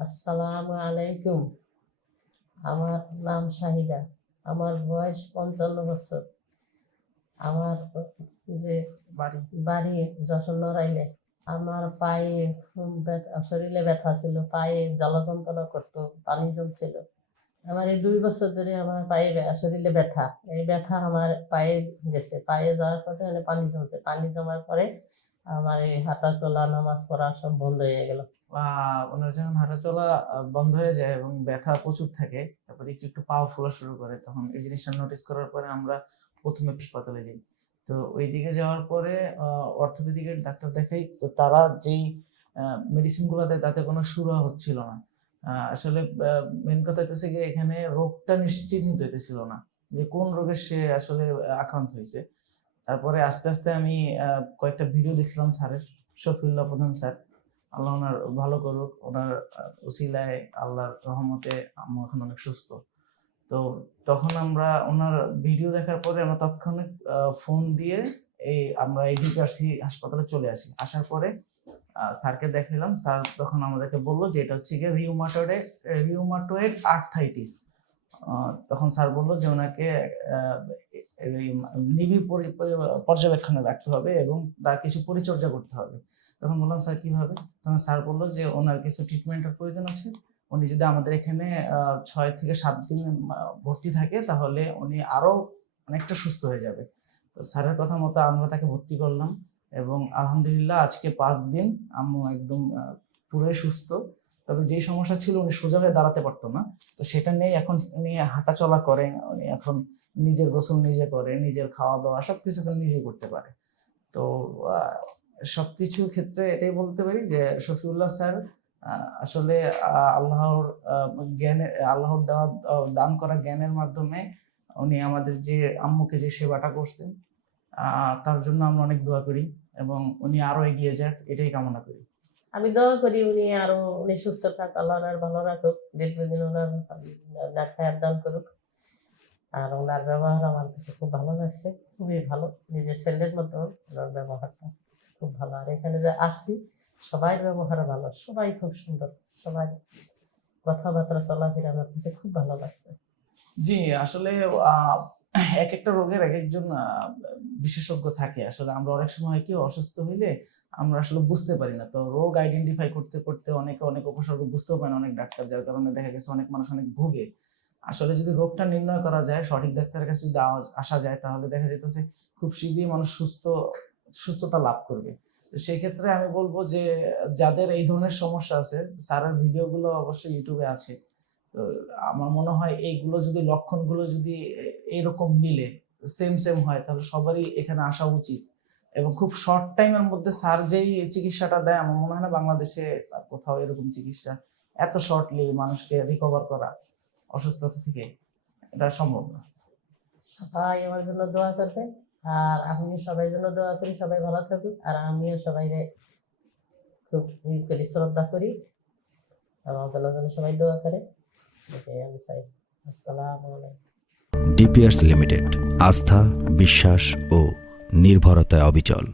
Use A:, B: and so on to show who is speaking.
A: আসসালামু আলাইকুম। আমার নাম শাহিদা। আমার বয়স পঞ্চান্ন বছর। আমার যে বাড়ি। বাড়ি যশোর নড়াইলে আমার পায়ে শরীরে ব্যথা ছিল পায়ে জ্বালা যন্ত্রণা করতো পানি জমছিল আমার এই দুই বছর ধরে আমার পায়ে শরীরে ব্যথা। এই ব্যথা আমার পায়ে গেছে। পায়ে যাওয়ার পরে মানে পানি জমছে। পানি জমার পরে আমার এই হাঁটা চলা নামাজ পড়া সব বন্ধ হয়ে গেল।
B: ওনার যখন হাঁটা চলা বন্ধ হয়ে যায় এবং ব্যথা প্রচুর থাকে, তারপরে একটু একটু পাও ফোলা শুরু করে, তখন এই জিনিসটা নোটিস করার পরে আমরা প্রথমে হাসপাতালে যাই। তো ওই দিকে যাওয়ার পরে অর্থোপেডিকের ডাক্তার দেখাই, তো তারা যেই মেডিসিনগুলো দেয় তাতে কোনো শুরু হচ্ছিল না। আসলে মেন কথা হইতেছে যে এখানে রোগটা নিশ্চিহ্নিত হইতেছিল না, যে কোন রোগের সে আসলে আক্রান্ত হয়েছে তারপরে আস্তে আস্তে আমি কয়েকটা ভিডিও দেখছিলাম স্যারের, শফিউল্লাহ প্রধান স্যার। আল্লাহ ওনার ভালো করুক, ওনার উসিলায় আল্লাহর রহমতে আম্মু এখন অনেক সুস্থ। তো তখন আমরা ওনার ভিডিও দেখার পরে আমরা তৎক্ষণিক ফোন দিয়ে এই আমরা এই হাসপাতালে চলে আসি। আসার পরে স্যারকে দেখালাম স্যার তখন আমাদেরকে বলল যে এটা হচ্ছে গিয়ে রিউমাটয়েড রিউমাটয়েড আর্থাইটিস তখন স্যার বলল যে ওনাকে নিবিড় পরি- পরি- পর্যবেক্ষণে রাখতে হবে এবং তার কিছু পরিচর্যা করতে হবে। তখন বললাম, স্যার, কীভাবে? তখন স্যার বলল যে, ওনার কিছু ট্রিটমেন্টের প্রয়োজন আছে। উনি যদি আমাদের এখানে ছয় থেকে সাত দিন ভর্তি থাকে, তাহলে উনি আরও অনেকটা সুস্থ হয়ে যাবে। তো স্যারের কথা মতো আমরা তাকে ভর্তি করলাম এবং আলহামদুলিল্লাহ আজকে পাঁচ দিন আম্মু একদম পুরোই সুস্থ। তবে যেই সমস্যা ছিল উনি সোজা হয়ে দাঁড়াতে পারতো না। তো সেটা নিয়ে এখন উনি হাঁটা চলা করে উনি এখন নিজের গোসল নিজে করে, নিজের খাওয়া দাওয়া সবকিছু এখন নিজেই করতে পারে। তো সবকিছু ক্ষেত্রে এটাই বলতে পারি যে শফিউল্লাহ স্যার আসলে আল্লাহর জ্ঞানে, আল্লাহর দেওয়া দান করা জ্ঞানের মাধ্যমে উনি আমাদের যে আম্মুকে যে সেবাটা করছেন তার জন্য আমরা অনেক দোয়া করি এবং উনি আরও এগিয়ে যাক, এটাই কামনা করি।
A: আমি দোয়া করি উনি আরও, উনি সুস্থ থাক, আল্লাহ ওনার ভালো রাখুক, দীর্ঘদিন ওনার ডাক্তার দান করুক। আর ওনার ব্যবহার আমার কাছে খুব ভালো লাগছে, খুবই ভালো, নিজের ছেলের মতো ওনার ব্যবহারটা। খুব ভালো। আর এখানে যে আসছি সবাই ব্যবহার ভালো, সবাই খুব সুন্দর, সবাই কথাবার্তা, চলাফেরা আমার কাছে খুব ভালো লাগছে।
B: জি, আসলে এক একটা রোগের এক একজন বিশেষজ্ঞ থাকে। আসলে আমরা অনেক সময় কি, অসুস্থ হইলে আমরা আসলে বুঝতে পারি না। তো রোগ আইডেন্টিফাই করতে করতে অনেকে অনেক উপসর্গ বুঝতেও পারে অনেক ডাক্তার, যার কারণে দেখা গেছে অনেক মানুষ অনেক ভুগে। আসলে যদি রোগটা নির্ণয় করা যায়, সঠিক ডাক্তারের কাছে যদি আসা যায়, তাহলে দেখা যেতেছে খুব শীঘ্রই মানুষ সুস্থ সুস্থতা লাভ করবে। সেই ক্ষেত্রে আমি বলব যে, যাদের এই ধরনের সমস্যা আছে স্যারের ভিডিওগুলো অবশ্যই ইউটিউবে আছে। তো আমার মনে হয় এইগুলো যদি, লক্ষণগুলো যদি এরকম মিলে সেম সেম হয়, তাহলে সবারই এখানে আসা উচিত। এবং খুব শর্ট টাইমের মধ্যে স্যার যেই চিকিৎসাটা দেয়, আমার মনে হয় না বাংলাদেশে কোথাও এরকম চিকিৎসা এত শর্টলি মানুষকে রিকভার করা অসুস্থতা থেকে এটা সম্ভব না।
A: সবাই আমার জন্য দোয়া করবে আর আমিও সবাই জন্য দোয়া করি, সবাই ভালো থাকুক। আর আমিও সবাই খুব ই করি, শ্রদ্ধা করি। আমার জন্য সবাই দোয়া করে। এটাই আমি চাই। আসসালামু ডিপিআরস লিমিটেড, আস্থা, বিশ্বাস ও নির্ভরতায় অবিচল।